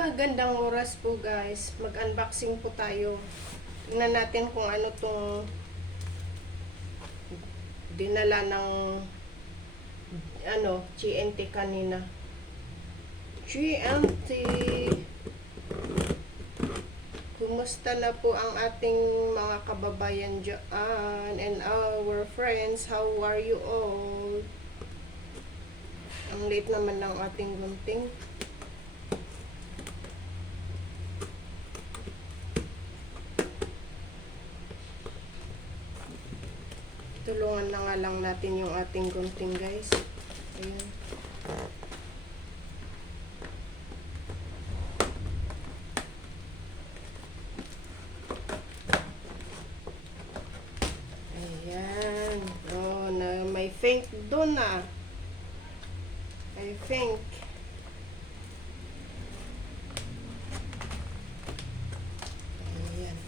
Magandang oras po guys. Mag-unboxing po tayo. Tingnan natin kung ano tong dinala ng GNT kanina. GNT. Kumusta na po ang ating mga kababayan dyan and our friends? How are you all? Ang late naman ng ating gunting. Tulungan na nga lang natin yung ating gunting guys. Ayan. Ayan. Oh, na may faint doon ah. I think. Ayan.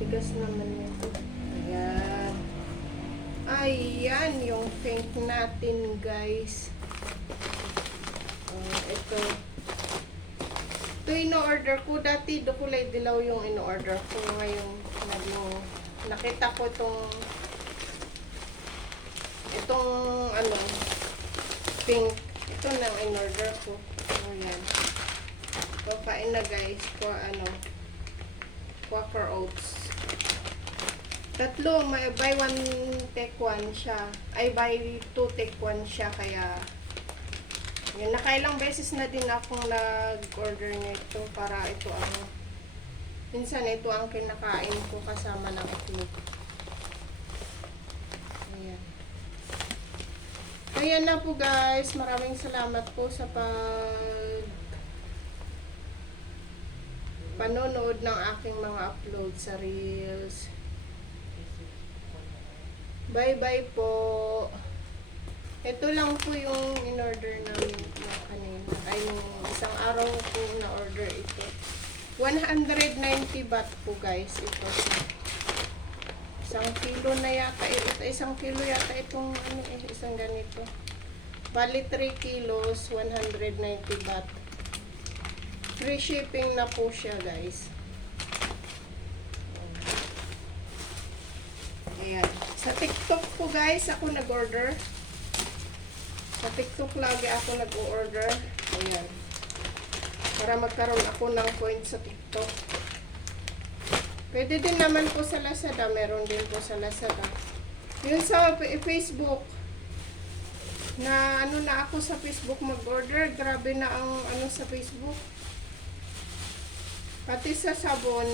Tigas naman ito. Ayan. Ayan yung faint natin guys. Ito. Ito ino-order ko. Dati do kulay dilaw yung ino-order ko. Ngayon, nakita ko itong pink. Ito nang in-order ko. Ayan. So, kain na guys. Quaker Oats. Tatlo, may buy one take one siya. Ay, buy two take one siya. Kaya, yun, nakailang beses na din akong nag-order nito para ito minsan ito ang kinakain ko kasama ng itlog. Ayan. Ayan na po guys. Maraming salamat po sa panonood ng aking mga upload sa Reels. Bye-bye po. Ito lang po yung in-order namin kanina. Ay, isang araw po na-order ito. 190 baht po guys. Ito. Isang kilo na yata. Isang kilo yata itong isang ganito. Bali 3 kilos, 190 baht. Free shipping na po siya guys. Ayan. Sa TikTok po guys, ako nag-order. Sa TikTok lagi ako nag-order. Ayan. Para magkaroon ako ng points sa TikTok. Pwede din naman po sa Lazada. Meron din po sa Lazada. Yung sa Facebook, na na ako sa Facebook mag-order. Grabe na ang sa Facebook. Pati sa sabon,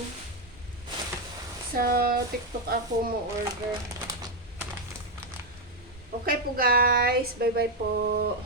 sa TikTok ako mo order. Okay po guys. Bye bye po.